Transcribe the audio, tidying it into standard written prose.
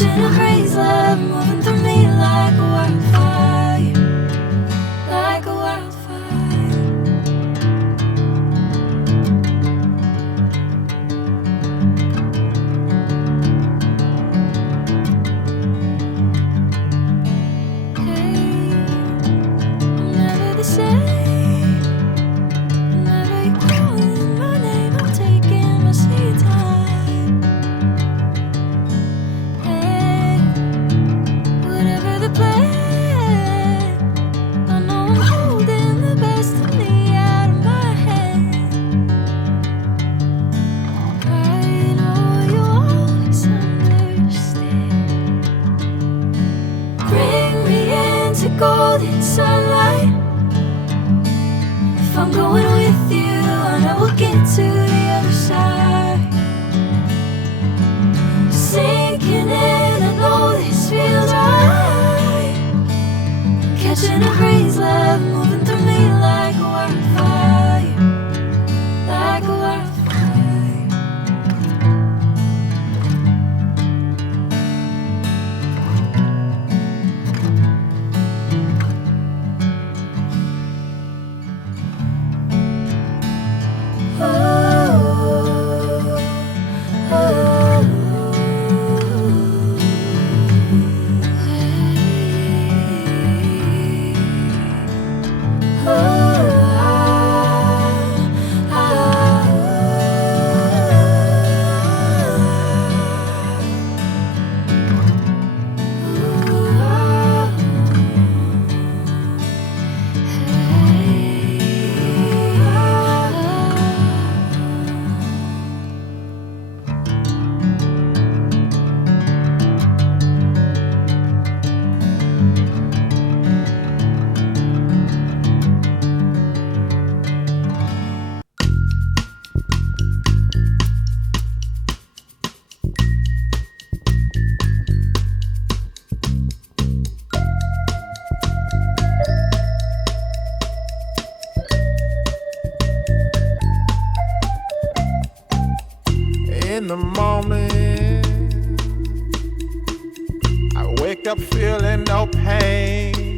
Catching a crazy love moving through me like a wildfire, like a wildfire. Hey, I'm never the same. Whenever you're calling my name, I'm taking my sweet time. Hey, whatever the plan, I know I'm holding the best of me out of my hand. I know you always understand. Bring me into golden sunlight. If I'm going with you, I know we'll get to the other side. Sinking in, I know this feels right. Catching a crazy love moving through me like a wildfire, like a wildfire. In the morning, I wake up feeling no pain.